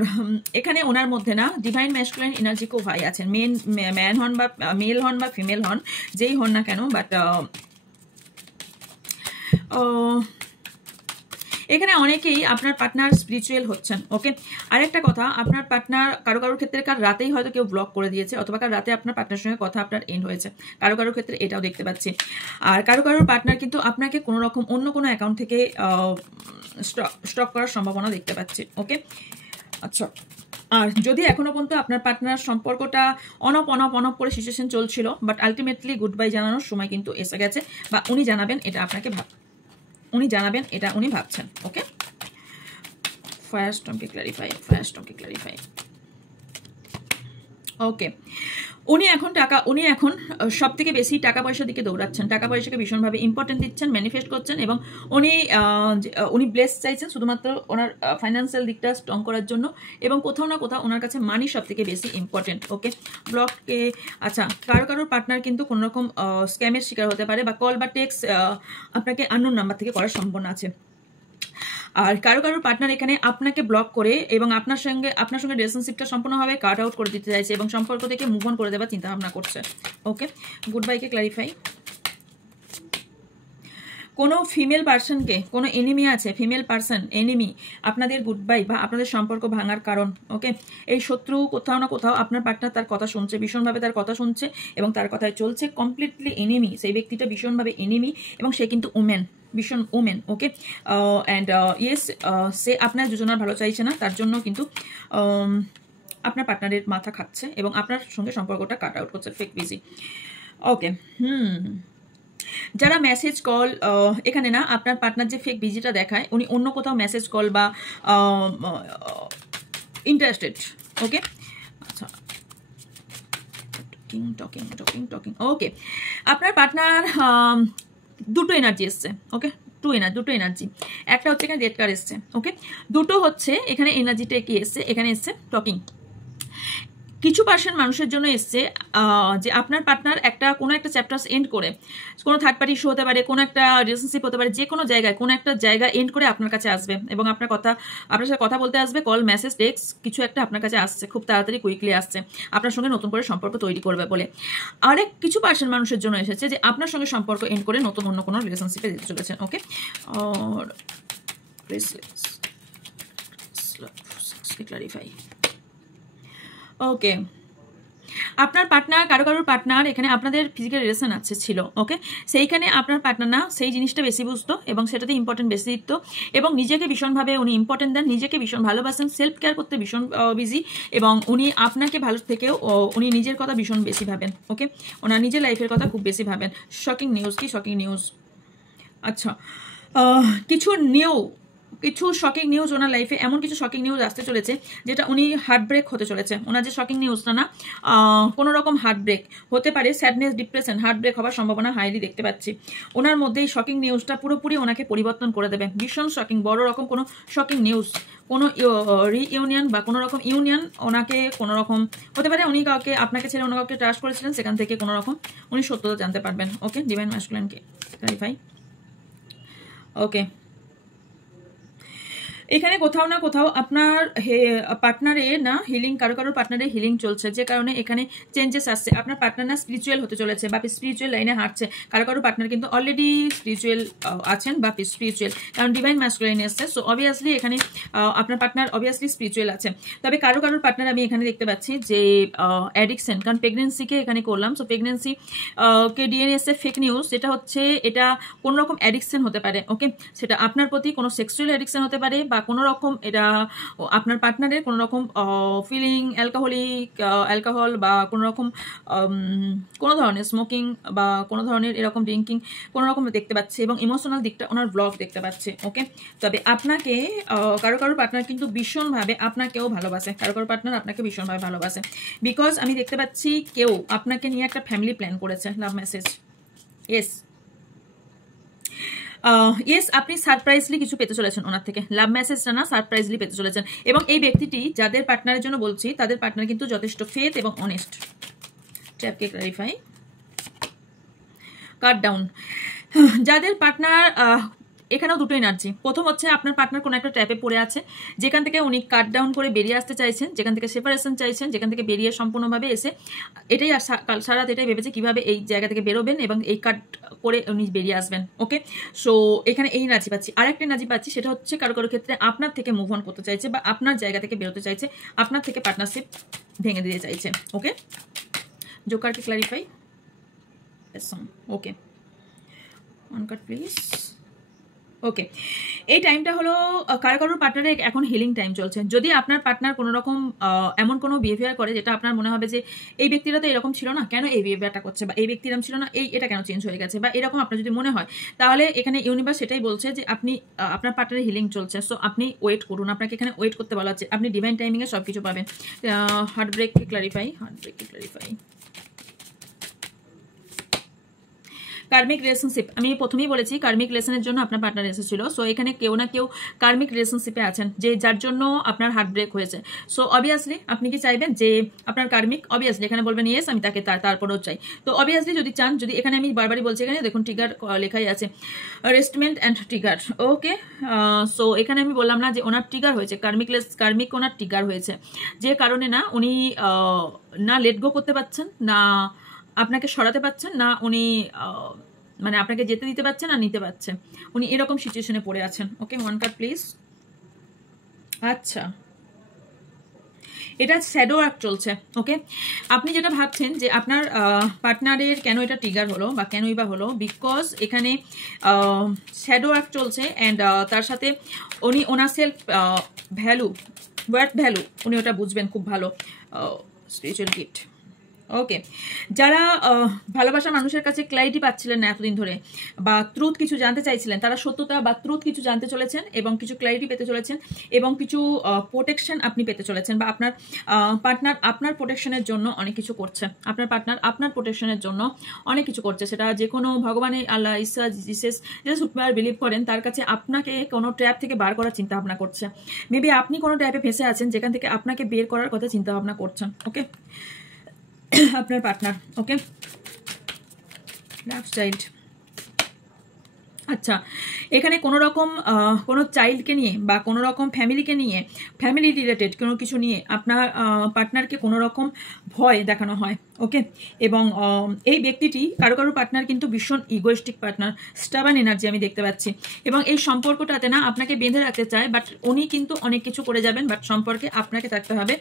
এখানে ওনার মধ্যে না ডিভাইন ম্যাসকুলাইন এনার্জি খুব হাই আছেন, ম্যান হন বা মেল হন বা ফিমেল হন, যেই হন না কেন, বাট এখানে অনেকেই আপনার পার্টনার স্পিরিচুয়াল হচ্ছেন। ওকে, আরেকটা কথা, আপনার পার্টনার কারোর ক্ষেত্রে কার রাতেই হয়তো কেউ ব্লক করে দিয়েছে, অথবা কার রাতে আপনার পার্টনার সঙ্গে কথা আপনার এন্ড হয়েছে, কারোর ক্ষেত্রে এটাও দেখতে পাচ্ছি। আর কারোর পার্টনার কিন্তু আপনাকে কোনো রকম অন্য কোনো অ্যাকাউন্ট থেকে স্টক করার সম্ভাবনা দেখতে পাচ্ছি। ওকে, আচ্ছা, আর যদি এখনো পর্যন্ত আপনার পার্টনার সম্পর্কটা অনপ করে সিচুয়েশন চলছিল, বাট আলটিমেটলি গুড বাই জানানোর সময় কিন্তু এসে গেছে, বা উনি জানাবেন এটা আপনাকে উনি ভাবছেন। ওকে, ফায়ারস্টর্মকে ক্ল্যারিফাই। ওকে, উনি এখন সব থেকে বেশি টাকা পয়সার দিকে দৌড়াচ্ছেন, টাকা পয়সাকে ভীষণভাবে ইম্পর্টেন্ট দিচ্ছেন, ম্যানিফেস্ট করছেন, এবং উনি ব্লেস চাইছেন শুধুমাত্র ওনার ফাইন্যান্সিয়াল দিকটা স্ট্রং করার জন্য, এবং কোথাও না কোথাও ওনার কাছে মানি সব থেকে বেশি ইম্পর্টেন্ট। ওকে, ব্লককে আচ্ছা, কারোর পার্টনার কিন্তু কোনো রকম স্ক্যামের শিকার হতে পারে, বা কল বা টেক্সট আপনাকে আননোন নাম্বার থেকে করার সম্ভাবনা আছে। আর কারোর পার্টনার এখানে আপনাকে ব্লক করে এবং আপনার সঙ্গে রিলেশনশিপটা সম্পূর্ণভাবে কাট আউট করে দিতে চাইছে, এবং সম্পর্ক থেকে মুভ অন করে দেওয়ার চিন্তা ভাবনা করছে। ওকে, গুড বাইকে ক্ল্যারিফাই। কোনো ফিমেল পার্সনকে, কোনো এনিমি আছে, ফিমেল পার্সন এনিমি আপনাদের গুড বাই বা আপনাদের সম্পর্ক ভাঙার কারণ। ওকে, এই শত্রু কোথাও না কোথাও আপনার পার্টনার তার কথা শুনছে, ভীষণভাবে তার কথা শুনছে এবং তার কথায় চলছে, কমপ্লিটলি এনিমি, সেই ব্যক্তিটা ভীষণভাবে এনিমি, এবং সে কিন্তু ভীষণ ওমেন। ওকে, অ্যান্ড ইয়েস, সে আপনার দুজনের ভালো চাইছে না, তার জন্য কিন্তু আপনার পার্টনারের মাথা খাচ্ছে এবং আপনার সঙ্গে সম্পর্কটা কাট আউট করছে, ফেক বিজি। ওকে, যারা মেসেজ কল এখানে না, আপনার পার্টনার যে ফেক বিজিটা দেখায়, উনি অন্য কোথাও মেসেজ কল বা ইন্টারেস্টেড। ওকে, আচ্ছা, টকিং। ওকে, আপনার পার্টনার দুটো এনার্জি এসছে। ওকে, দুটো এনার্জি, একটা হচ্ছে এখানে রেড কার্ড এসছে। ওকে, দুটো হচ্ছে এখানে এনার্জিটা কি এসছে, এখানে এসছে টকিং। কিছু পার্সেন্ট মানুষের জন্য এসছে যে আপনার পার্টনার কোনো একটা চ্যাপ্টার্স এন্ড করে, কোনো থার্ড পার্টি ইস্যু হতে পারে, কোনো একটা রিলেশনশিপ হতে পারে, যে কোনো জায়গায় কোনো একটা জায়গা এন্ড করে আপনার কাছে আসবে এবং আপনার সাথে কথা বলতে আসবে, কল মেসেজ টেক্সট কিছু একটা আপনার কাছে আসছে, খুব তাড়াতাড়ি কুইকলি আসছে আপনার সঙ্গে নতুন করে সম্পর্ক তৈরি করবে বলে। আরেক কিছু পার্সেন্ট মানুষের জন্য এসেছে যে আপনার সঙ্গে সম্পর্ক এন্ড করে নতুন অন্য কোনো রিলেশনশিপে যেতে চলেছেন। ওকে, ক্লারিফাই। ওকে, আপনার পার্টনার কারোর পার্টনার এখানে আপনাদের ফিজিক্যাল রিলেশন ছিল। ওকে, সেইখানে আপনার পার্টনার না সেই জিনিসটা বেশি বুঝতো এবং সেটাতে ইম্পর্টেন্ট বেশি দিত, এবং নিজেকে ভীষণভাবে উনি ইম্পর্টেন্ট দেন, নিজেকে ভীষণ ভালোবাসেন, সেলফ কেয়ার করতে ভীষণ বিজি, এবং উনি আপনাকে ভালো থেকেও উনি নিজের কথা ভীষণ বেশি ভাবেন। ওকে, ওনার নিজের লাইফের কথা খুব বেশি ভাবেন। Shocking news. আচ্ছা, কিছু শকিং নিউজ ওনার লাইফে, এমন কিছু শকিং নিউজ আসতে চলেছে যেটা উনি হার্ট ব্রেক হতে চলেছে। ওনার যে শকিং নিউজটা না, কোনো রকম হার্ট ব্রেক হতে পারে, স্যাডনেস, ডিপ্রেশন, হার্ট ব্রেক হওয়ার সম্ভাবনা হাইলি দেখতে পাচ্ছি ওনার মধ্যে। এই শকিং নিউজটা পুরোপুরি ওনাকে পরিবর্তন করে দেবে, ভীষণ শকিং, বড় রকম কোনো শকিং নিউজ, কোনো রিইউনিয়ন বা কোনো রকম ইউনিয়ন ওনাকে কোনো রকম হতে পারে। উনি আপনাকে ছেড়ে অন্য কাউকে ট্রাস্ট করেছিলেন, সেখান থেকে কোনো রকম উনি সত্যতা জানতে পারবেন। ওকে, ডিভাইন ম্যাসকুলিনকে ক্লারিফাই। ওকে, এখানে কোথাও না কোথাও আপনার পার্টনারের না হিলিং, কারোর পার্টনারের হিলিং চলছে, যে কারণে এখানে চেঞ্জেস আসছে। আপনার পার্টনার না স্পিরিচুয়াল হতে চলেছে বা স্পিরিচুয়াল লাইনে হাঁটছে। কারোর পার্টনার কিন্তু অলরেডি স্পিরিচুয়াল আছেন বা স্পিরিচুয়াল, কারণ ডিভাইন ম্যাসকুলাইন এসছে। সো অবভিয়াসলি এখানে আপনার পার্টনার অবভিয়াসলি স্পিরিচুয়াল আছে। তবে কারোর পার্টনার আমি এখানে দেখতে পাচ্ছি যে অ্যাডিকশন, কারণ প্রেগনেন্সিকে এখানে করলাম। সো প্রেগনেন্সি কে ডিএনএ এসে ফেক নিউজ, যেটা হচ্ছে এটা কোনো রকম অ্যাডিকশন হতে পারে। ওকে, সেটা আপনার প্রতি কোনো সেক্সুয়াল অ্যাডিকশন হতে পারে বা কোনো রকম এটা আপনার পার্টনারের কোনো রকম ফিলিং অ্যালকোহল বা কোনো রকম কোনো ধরনের স্মোকিং বা কোনো ধরনের এরকম ড্রিঙ্কিং কোনো রকম দেখতে পাচ্ছে, এবং ইমোশনাল দিকটা ওনার ব্লগ দেখতে পাচ্ছে। ওকে, তবে আপনাকে কারো পার্টনার কিন্তু ভীষণভাবে আপনাকেও ভালোবাসে, কারো পার্টনার আপনাকে ভীষণভাবে ভালোবাসে, বিকজ আমি দেখতে পাচ্ছি কেউ আপনাকে নিয়ে একটা ফ্যামিলি প্ল্যান করেছে। লাভ মেসেজ, ইয়েস আপনি সারপ্রাইজলি কিছু পেতে চলেছেন ওনার থেকে। লাভ মেসেজটা না, সারপ্রাইজলি পেতে চলেছেন। এবং এই ব্যক্তিটি যাদের পার্টনারের জন্য বলছি, তাদের পার্টনার কিন্তু যথেষ্ট ফেথ এবং অনেস্ট। ট্যাপকে ক্লারিফাই, কাট ডাউন। যাদের পার্টনার, এখানেও দুটো এনার্জি। প্রথম হচ্ছে আপনার পার্টনার কোনো একটা ট্র্যাপে পড়ে আছে, যেখান থেকে উনি কাট ডাউন করে বেরিয়ে আসতে চাইছেন, যেখান থেকে সেপারেশন চাইছেন, যেখান থেকে বেরিয়ে সম্পূর্ণভাবে এসে এটাই সারা রাত এটাই ভেবেছে কীভাবে এই জায়গা থেকে বেরোবেন এবং এই কাট করে উনি বেরিয়ে আসবেন। ওকে, সো এখানে এই এনার্জি পাচ্ছি। আরেকটা এনার্জি পাচ্ছি, সেটা হচ্ছে কারো ক্ষেত্রে আপনার থেকে মুভ অন করতে চাইছে বা আপনার জায়গা থেকে বেরোতে চাইছে, আপনার থেকে পার্টনারশিপ ভেঙে দিতে চাইছে। ওকে, জোকারকে clarify. Okay, one card please. Okay, এই টাইমটা হলো কারোর পার্টনারের এখন হিলিং টাইম চলছে। যদি আপনার পার্টনার কোনো রকম এমন কোনো বিহেভিয়ার করে যেটা আপনার মনে হবে যে এই ব্যক্তিরা তো এরকম ছিল না, কেন এই বিহেভিয়ারটা করছে, বা এই ব্যক্তি এরকম ছিল না, এটা কেন চেঞ্জ হয়ে গেছে, বা এরকম আপনার যদি মনে হয়, তাহলে এখানে ইউনিভার্স সেটাই বলছে যে আপনি আপনার পার্টনারের হিলিং চলছে, সো আপনি ওয়েট করুন। আপনাকে এখানে ওয়েট করতে বলা হচ্ছে, আপনি ডিভাইন টাইমিংয়ে সব কিছু পাবেন। হার্টব্রেককে ক্লারিফাই। কার্মিক রিলেশনশিপ, আমি প্রথমেই বলেছি কার্মিক রিলেশনের জন্য আপনার পার্টনার এসেছিল। সো এখানে কেউ না কেউ কার্মিক রিলেশনশিপে আছেন, যে যার জন্য আপনার হার্ট ব্রেক হয়েছে। সো অবভিয়াসলি আপনি কি চাইবেন যে আপনার কার্মিক, অবভিয়াসলি এখানে বলবেন ইয়েস আমি তাকে তারপরেও চাই। তো অবভিয়াসলি যদি চান, যদি এখানে আমি বারবারই বলছি, এখানে দেখুন ট্রিগার লেখাই আছে, রেস্টমেন্ট অ্যান্ড ট্রিগার। ওকে, সো এখানে আমি বললাম না যে ওনার ট্রিগার হয়েছে, কার্মিক ওনার ট্রিগার হয়েছে, যে কারণে না উনি না লেট গো করতে পারছেন, না আপনাকে সরাতে পারছেন, না উনি মানে আপনাকে যেতে দিতে পারছেন না নিতে পারছেন, উনি এরকম সিচুয়েশনে পড়ে আছেন। ওকে, ওয়ান কার্ড প্লিজ। আচ্ছা, এটা শ্যাডো ওয়ার্ক চলছে। ওকে, আপনি যেটা ভাবছেন যে আপনার পার্টনারের কেন এটা ট্রিগার হলো বা কেনই বা হলো, বিকজ এখানে শ্যাডো ওয়ার্ক চলছে, অ্যান্ড তার সাথে উনি ওনার সেলফ ওয়ার্থ ভ্যালু উনি ওটা বুঝবেন খুব ভালো। Spiritual gift. ওকে, যারা ভালোবাসা মানুষের কাছে ক্ল্যারিটি পাচ্ছিলেন না এতদিন ধরে, বা ট্রুথ কিছু জানতে চাইছিলেন, তারা সত্যতা বা ট্রুথ কিছু জানতে চলেছেন এবং কিছু ক্ল্যারিটি পেতে চলেছেন, এবং কিছু প্রোটেকশন আপনি পেতে চলেছেন, বা আপনার পার্টনার আপনার প্রোটেকশনের জন্য অনেক কিছু করছে। আপনার পার্টনার আপনার প্রোটেকশনের জন্য অনেক কিছু করছে, সেটা যে কোনো ভগবানের, আল্লাহ, ঈশ্বর, জিসাস বিলিভ করেন, তার কাছে আপনাকে কোনো ট্র্যাপ থেকে বার করার চিন্তা ভাবনা করছে। মেবি আপনি কোনো ট্র্যাপে ফেসে আছেন যেখান থেকে আপনাকে বের করার কথা চিন্তা ভাবনা করছেন। ওকে, আপনার পার্টনার। ওকে, লাভ চাইল্ড। আচ্ছা, এখানে কোনো রকম কোনো চাইল্ডকে নিয়ে বা কোনো রকম ফ্যামিলিকে নিয়ে, ফ্যামিলি রিলেটেড কোনো কিছু নিয়ে আপনার পার্টনারকে কোনো রকম ভয় দেখানো হয়। ওকে, এবং এই ব্যক্তিটি কারো পার্টনার কিন্তু ভীষণ ইগোয়েস্টিক পার্টনার, স্টাবার্ন এনার্জি আমি দেখতে পাচ্ছি, এবং এই সম্পর্কটাতে না আপনাকে বেঁধে রাখতে চায়, বাট উনি কিন্তু অনেক কিছু করে যাবেন, বাট সম্পর্কে আপনাকে থাকতে হবে।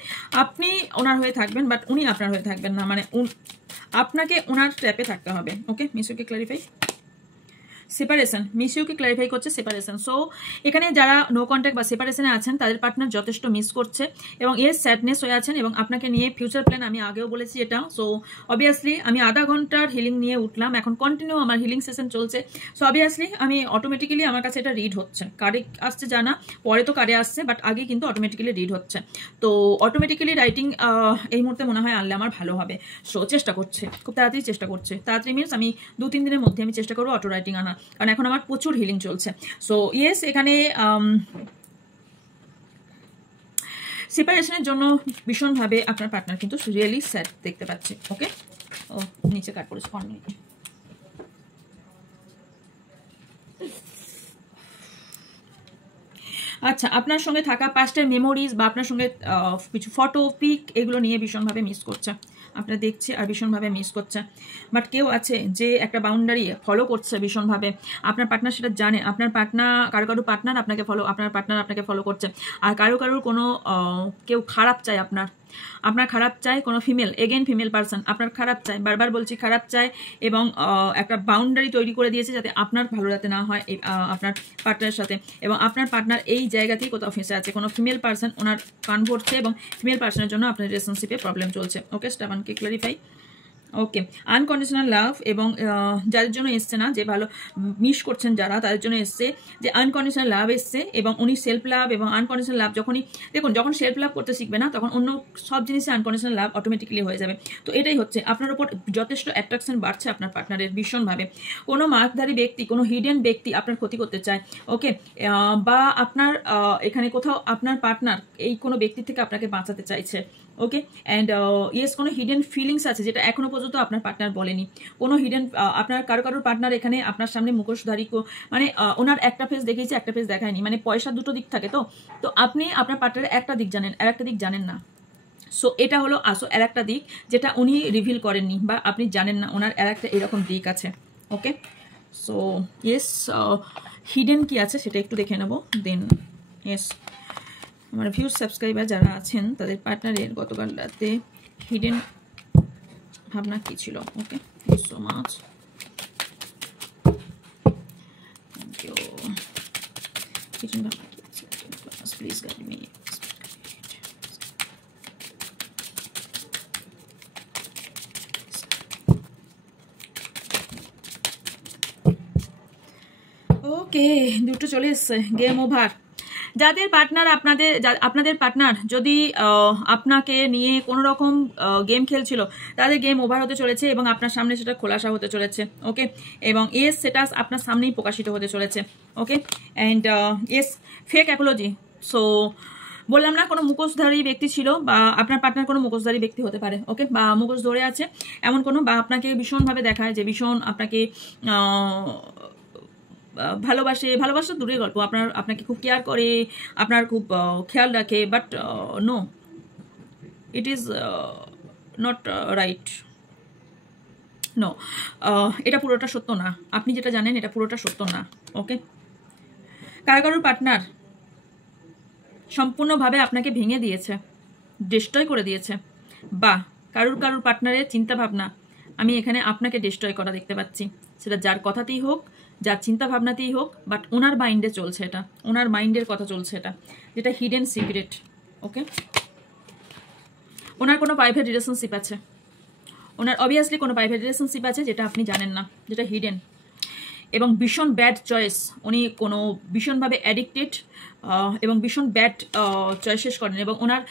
আপনি ওনার হয়ে থাকবেন, বাট উনি আপনার হয়ে থাকবেন না, মানে আপনাকে ওনার ট্র্যাপে থাকতে হবে। ওকে, মিসুকে ক্লারিফাই। সেপারেশন, মিসইউকে ক্লারিফাই করছে সেপারেশন। সো এখানে যারা নো কন্ট্যাক্ট বা সেপারেশনে আছেন, তাদের পার্টনার যথেষ্ট মিস করছে এবং স্যাডনেস হয়ে আছেন, এবং আপনাকে নিয়ে ফিউচার প্ল্যান আমি আগেও বলেছি এটা। সো অবভিয়াসলি আমি আধা ঘন্টার হিলিং নিয়ে উঠলাম, এখন কন্টিনিউ আমার হিলিং সেশন চলছে। সো অবভিয়াসলি আমি অটোমেটিক্যালি আমার কাছে এটা রিড হচ্ছে, কারে আসছে জানা, পরে তো কারে আসছে, বাট আগে কিন্তু অটোমেটিক্যালি রিড হচ্ছে। তো অটোমেটিক্যালি রাইটিং এই মুহূর্তে মনে হয় আনলে আমার ভালো হবে। সো চেষ্টা করছে, খুব তাড়াতাড়ি চেষ্টা করছে। তাড়াতাড়ি মিনস আমি 2-3 দিনের মধ্যে আমি চেষ্টা করবো অটো রাইটিং আনার, কারণ এখন আমার প্রচুর হিলিং চলছে। সো ইয়েস, এখানে সেপারেশনের জন্য ভীষণভাবে আপনার পার্টনার কিন্তু রিয়েলি স্যাড দেখতে পাচ্ছে। ওকে, ও নিচে কাট করেছে 1 মিনিট। আচ্ছা, আপনার সঙ্গে থাকা পাস্টের মেমোরিজ বা আপনার সঙ্গে কিছু ফটো পিক এগুলো নিয়ে ভীষণভাবে মিস করছে, আপনারা দেখছে আর ভীষণভাবে মিস করছে। বাট কেউ আছে যে একটা বাউন্ডারি ফলো করছে ভীষণভাবে, আপনার পার্টনার সেটা জানে। আপনার পার্টনার কারো পার্টনার আপনাকে ফলো, আপনার পার্টনার আপনাকে ফলো করছে, আর কারোর কোনো কেউ খারাপ চায় আপনার, আপনার খারাপ চায় কোনো ফিমেল, এগেন ফিমেল পারসন আপনার খারাপ চায়, বারবার বলছি খারাপ চায়, এবং একটা বাউন্ডারি তৈরি করে দিয়েছে যাতে আপনার ভালো যাতে না হয় আপনার পার্টনারের সাথে। এবং আপনার পার্টনার এই জায়গাতেই কোথাও ফেঁসে আছে, কোনো ফিমেল পারসন ওনার কান ভরছে এবং ফিমেল পারসনের জন্য আপনার রিলেশনশিপে প্রবলেম চলছে। ওকে, স্টাবানকে ক্লারিফাই। ওকে, আনকন্ডিশনাল লাভ, এবং যাদের জন্য এসছে না, যে ভালো মিস করছেন যারা, তাদের জন্য এসছে যে আনকন্ডিশনাল লাভ এসছে, এবং উনি সেলফ লাভ এবং আনকন্ডিশনাল লাভ যখনই দেখুন, যখন সেলফ লাভ করতে শিখবে না, তখন অন্য সব জিনিসে আনকন্ডিশনাল লাভ অটোমেটিক্যালি হয়ে যাবে। তো এটাই হচ্ছে, আপনার উপর যথেষ্ট অ্যাট্রাকশন বাড়ছে আপনার পার্টনারের ভীষণভাবে। কোনো মার্কধারী ব্যক্তি, কোনো হিডেন ব্যক্তি আপনার ক্ষতি করতে চায়। ওকে, বা আপনার এখানে কোথাও আপনার পার্টনার এই কোনো ব্যক্তি থেকে আপনাকে বাঁচাতে চাইছে। ওকে, অ্যান্ড ইয়েস, কোনো হিডেন ফিলিংস আছে যেটা এখনো পর্যন্ত আপনার পার্টনার বলেনি। কোনো হিডেন আপনার কারোর পার্টনার এখানে আপনার সামনে মুখোশধারী, মানে ওনার একটা ফেস দেখিয়েছে, একটা ফেস দেখায়নি, মানে পয়সা দুটো দিক থাকে। তো আপনি আপনার পার্টনারের একটা দিক জানেন, আর একটা দিক জানেন না। সো এটা হলো আর একটা দিক যেটা উনি রিভিল করেননি, বা আপনি জানেন না ওনার আর একটা এরকম দিক আছে। ওকে, সো ইয়েস, হিডেন কি আছে সেটা একটু দেখে নেব। দেন ইয়েস, আমার ভিউজ সাবস্ক্রাইবার যারা আছেন তাদের পার্টনারের গতকাল রাতে হিডেন ভাবনা কি ছিল। Okay, thank you so much, thank you. Hidden ভাবনা কি আছে, প্লিজ গাইড মি। ওকে, দুটো চলে এসছে, গেম ওভার। যাদের পার্টনার আপনাদের পার্টনার যদি আপনাকে নিয়ে কোনো রকম গেম খেলছিল, তাদের গেম ওভার হতে চলেছে, এবং আপনার সামনে সেটা খোলাসা হতে চলেছে। ওকে, এবং এস সেটা আপনার সামনেই প্রকাশিত হতে চলেছে। Okay, and ace fake apology. So বললাম না, কোনো মুখোশধারী ব্যক্তি ছিল, বা আপনার পার্টনার কোনো মুখোশধারী ব্যক্তি হতে পারে। ওকে, বা মুখোশ ধরে আছে এমন কোনো, বা আপনাকে ভীষণভাবে দেখায় যে ভীষণ আপনাকে ভালোবাসা দূরের গল্প, আপনাকে খুব কেয়ার করে, আপনার খুব খেয়াল রাখে, but no, it is not right. No, এটা পুরোটা সত্য না। আপনি যেটা জানেন এটা পুরোটা সত্য না। ওকে, কারোর পার্টনার সম্পূর্ণভাবে আপনাকে ভেঙে দিয়েছে, ডিস্ট্রয় করে দিয়েছে, বা কারোর পার্টনারের চিন্তা ভাবনা আমি এখানে আপনাকে ডিস্ট্রয় করা দেখতে পাচ্ছি। সেটা যার কথাতেই হোক, যার চিন্তা ভাবনাতেই হোক, বাট ওনার মাইন্ডে চলছে এটা, ওনার মাইন্ডের কথা চলছে এটা, যেটা হিডেন সিক্রেট। ওকে, ওনার কোনো প্রাইভেট রিলেশনশিপ আছে, ওনার অবভিয়াসলি কোনো প্রাইভেট রিলেশনশিপ আছে যেটা আপনি জানেন না, যেটা হিডেন, এবং ভীষণ ব্যাড চয়েস। উনি কোনো ভীষণভাবে অ্যাডিক্টেড এবং ভীষণ ব্যাড চয়েসেস করেন, এবং ওনার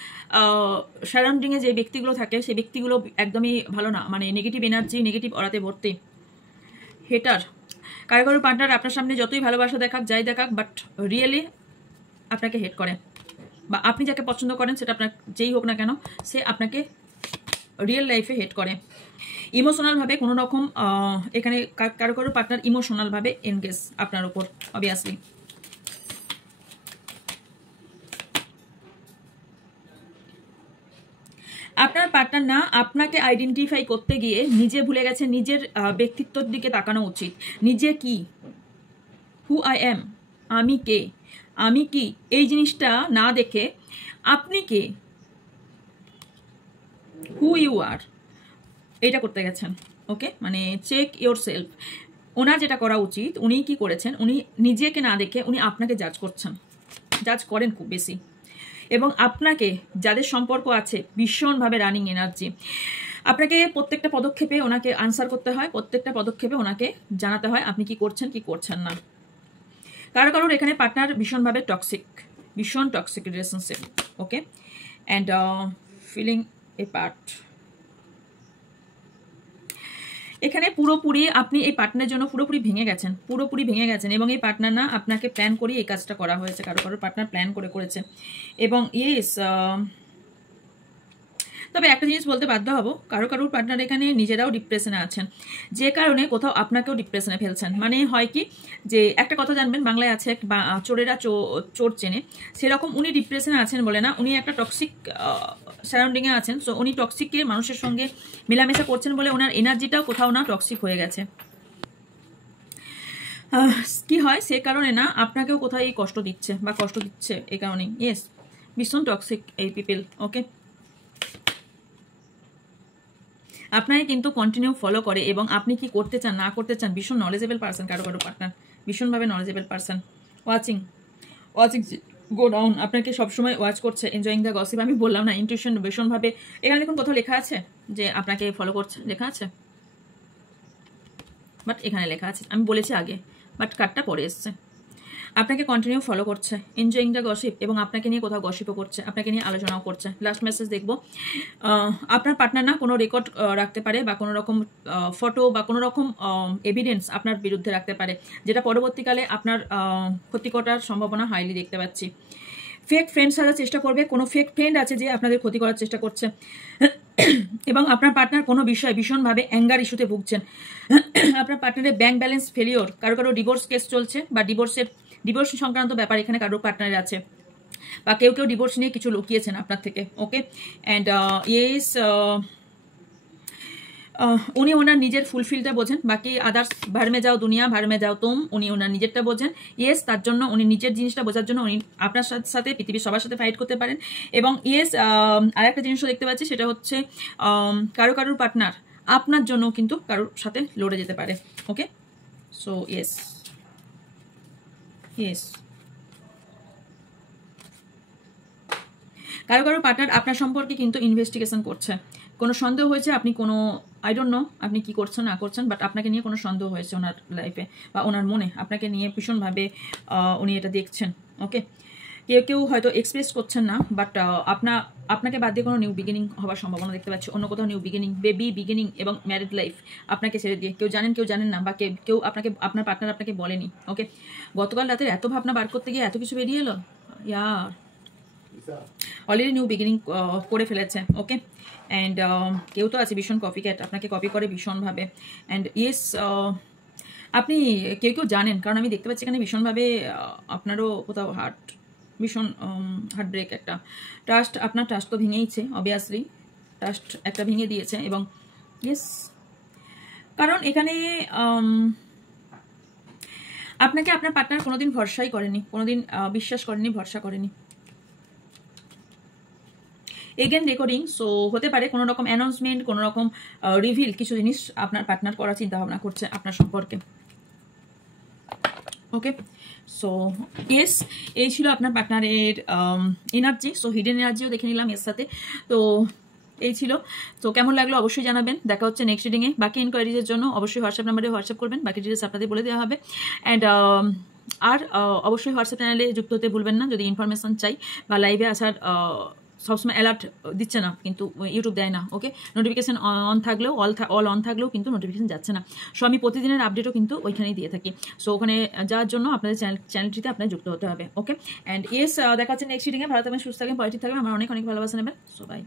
সারাউন্ডিংয়ে যে ব্যক্তিগুলো থাকে সেই ব্যক্তিগুলো একদমই ভালো না, মানে নেগেটিভ এনার্জি, নেগেটিভ অরাতে ভর্তি। হেটার, কারো পার্টনার আপনার সামনে যতই ভালোবাসা দেখাক, যাই দেখাক, বাট রিয়েলি আপনাকে হেট করে, বা আপনি যাকে পছন্দ করেন সেটা আপনার যেই হোক না কেন, সে আপনাকে রিয়েল লাইফে হেট করে। ইমোশনালভাবে কোনো রকম এখানে কারো পার্টনার ইমোশনালভাবে এনগেজ আপনার উপর, অবভিয়াসলি। আপনার পার্টনার না আপনাকে আইডেন্টিফাই করতে গিয়ে নিজে ভুলে গেছে, নিজের ব্যক্তিত্বর দিকে তাকানো উচিত। নিজে কি, হু আই এম, আমি কে, আমি কি, এই জিনিসটা না দেখে আপনি কে, হু ইউ আর, এটা করতে গেছেন। ওকে, মানে চেক ইয়োর সেলফ। ওনার যেটা করা উচিত, উনি কি করেছেন, উনি নিজেকে না দেখে উনি আপনাকে জাজ করছেন, জাজ করেন খুব বেশি, এবং আপনাকে যাদের সম্পর্ক আছে ভীষণভাবে রানিং এনার্জি, আপনাকে প্রত্যেকটা পদক্ষেপে ওনাকে আনসার করতে হয়, প্রত্যেকটা পদক্ষেপে ওনাকে জানাতে হয় আপনি কি করছেন কি করছেন না। কারোর এখানে পার্টনার ভীষণভাবে টক্সিক, ভীষণ toxic relationship. Okay, and feeling a part. এখানে পুরোপুরি আপনি এই পার্টনারের জন্য পুরোপুরি ভেঙে গেছেন, এবং এই পার্টনার না আপনাকে প্ল্যান করে এই কাজটা করা হয়েছে, কারোর পার্টনার প্ল্যান করে করেছে। এবং ইয়েস, তবে একটা জিনিস বলতে বাধ্য হব, কারোর পার্টনার এখানে নিজেরাও ডিপ্রেশনে আছেন, যে কারণে কোথাও আপনাকেও ডিপ্রেশনে ফেলছেন। মানে হয় কি, যে একটা কথা জানবেন, বাংলায় আছে চোরেরা চোর চেনে, সেরকম উনি ডিপ্রেশনে আছেন বলে না, উনি একটা টক্সিক সারাউন্ডিংয়ে আছেন। সো উনি টক্সিককে মানুষের সঙ্গে মেলামেশা করছেন বলে ওনার এনার্জিটাও কোথাও না টক্সিক হয়ে গেছে। কি হয়, সে কারণে না আপনাকেও কোথায় কষ্ট দিচ্ছে, বা কষ্ট দিচ্ছে এই কারণেই। ইয়েস, ভীষণ টক্সিক এই পিপল। ওকে, আপনাকে কিন্তু কন্টিনিউ ফলো করে এবং আপনি কি করতে চান না করতে চান ভীষণ নলেজেবল পার্সন, কারো কারো পার্টনার ভীষণভাবে knowledgeable person. Watching go down, আপনাকে সবসময় ওয়াচ করছে, এনজয়িং দ্য গসিপ। আমি বললাম না ইনটিউশন ভীষণভাবে, এখানে দেখুন কোথাও লেখা আছে যে আপনাকে ফলো করছে, লেখা আছে, বাট এখানে লেখা আছে, আমি বলেছি আগে, বাট কার্ডটা পরে এসছে। আপনাকে কন্টিনিউ ফলো করছে, এনজয়িং দ্য গসিপ, এবং আপনাকে নিয়ে কোথাও গসিপও করছে, আপনাকে নিয়ে আলোচনাও করছে। লাস্ট মেসেজ দেখবো, আপনার পার্টনার না কোনো রেকর্ড রাখতে পারে বা কোনো রকম ফটো বা কোনো রকম এভিডেন্স আপনার বিরুদ্ধে রাখতে পারে, যেটা পরবর্তীকালে আপনার ক্ষতি করার সম্ভাবনা হাইলি দেখতে পাচ্ছি। ফেক ফ্রেন্ড সাজার চেষ্টা করবে, কোনো ফেক ফ্রেন্ড আছে যে আপনাদের ক্ষতি করার চেষ্টা করছে, এবং আপনার পার্টনার কোনো বিষয়ে ভীষণভাবে অ্যাঙ্গার ইস্যুতে ভুগছেন। আপনার পার্টনারের ব্যাংক ব্যালেন্স ফেলিওর, কারো কারো ডিভোর্স কেস চলছে বা ডিভোর্স সংক্রান্ত ব্যাপার এখানে কারো পার্টনারের আছে, বা কেউ কেউ ডিভোর্স নিয়ে কিছু লুকিয়েছেন আপনার থেকে। ওকে, অ্যান্ড ইয়েস, উনি ওনার নিজের ফুলফিলটা বোঝেন, বাকি আদার্স ভারমে যাও দুনিয়া ভারমে যাও তুম, উনি ওনার নিজেরটা বোঝেন। ইয়েস, তার জন্য উনি নিজের জিনিসটা বোঝার জন্য উনি আপনার সাথে পৃথিবীর সবার সাথে ফাইট করতে পারেন। এবং ইয়েস, আর একটা জিনিসও দেখতে পাচ্ছি, সেটা হচ্ছে কারোর পার্টনার আপনার জন্য কিন্তু কারোর সাথে লড়ে যেতে পারে। ওকে, সো ইয়েস কারো পার্টনার আপনার সম্পর্কে কিন্তু ইনভেস্টিগেশন করছে, কোনো সন্দেহ হয়েছে, আপনি কোনো আই ডোন্ট নো আপনি কি করছেন না করছেন, বাট আপনাকে নিয়ে কোনো সন্দেহ হয়েছে ওনার লাইফে বা ওনার মনে, আপনাকে নিয়ে ভীষণভাবে উনি এটা দেখছেন। ওকে, কেউ হয়তো এক্সপ্রেস করছেন না, বাট আপনাকে বাদ দিয়ে কোনো নিউ বিগিনিং হওয়ার সম্ভাবনা দেখতে পাচ্ছি, অন্য কোথাও নিউ বিগিনিং, বেবি বিগিনিং এবং ম্যারিড লাইফ আপনাকে ছেড়ে দিয়ে কেউ জানেন না, বা কেউ আপনার পার্টনার আপনাকে বলেনি। ওকে, গতকাল রাতের এত ভাবনা বার করতে গিয়ে এত কিছু বেরিয়ে এলো, ইয়ার অলরেডি নিউ বিগিনিং করে ফেলেছে। ওকে, অ্যান্ড কেউ তো আছে ভীষণ কপি ক্যাট, আপনাকে কপি করে ভীষণভাবে। অ্যান্ড ইয়েস, আপনি কেউ জানেন, কারণ আমি দেখতে পাচ্ছি এখানে ভীষণভাবে আপনারও কোথাও ভীষণ হার্ট ব্রেক একটা আপনার ট্রাস্ট তো ভেঙেইছে, অবভিয়াসলি ট্রাস্ট একটা ভেঙে দিয়েছে। এবং ইয়েস, কারণ এখানে আপনাকে আপনার পার্টনার কোনোদিন ভরসাই করেনি, কোনোদিন বিশ্বাস করেনি, ভরসা করেনি। এগেন রেকর্ডিং, সো হতে পারে কোনো রকম অ্যানাউন্সমেন্ট, কোনো রকম রিভিল কিছু জিনিস আপনার পার্টনার করার চিন্তা ভাবনা করছে আপনার সম্পর্কে। ওকে, সো ইয়েস, এই ছিল আপনার পার্টনারের এনার্জি। সো হিডেন এনার্জিও দেখে নিলাম এর সাথে। তো এই ছিল, তো কেমন লাগলো অবশ্যই জানাবেন। দেখা হচ্ছে নেক্সট রিডিংয়ে। বাকি ইনকোয়ারিজের জন্য অবশ্যই হোয়াটসঅ্যাপ নাম্বারে হোয়াটসঅ্যাপ করবেন, বাকি ডিটেলস আপনাদের বলে দেওয়া হবে। অ্যান্ড আর অবশ্যই হোয়াটসঅ্যাপ চ্যানেলে যুক্ত হতে ভুলবেন না যদি ইনফরমেশন চাই, বা লাইভে আসার সবসময় অ্যালার্ট দিচ্ছে না, কিন্তু ইউটিউব দেয় না। ওকে, নোটিফিকেশন অন থাকলেও অল অন থাকলেও কিন্তু নোটিফিকেশন যাচ্ছে না। সো আমি প্রতিদিনের আপডেটও কিন্তু ওইখানেই দিয়ে থাকি। সো ওখানে যাওয়ার জন্য আপনাদের চ্যানেলটিতে আপনার যুক্ত হতে হবে। ওকে, অ্যান্ড ইয়েস, দেখা হচ্ছে নেক্সট রিডিংয়ে। ভালো থাকবেন, সুস্থ থাকবেন, পজিটিভ থাকবেন, আমার অনেক ভালোবাসা নেবেন। So by.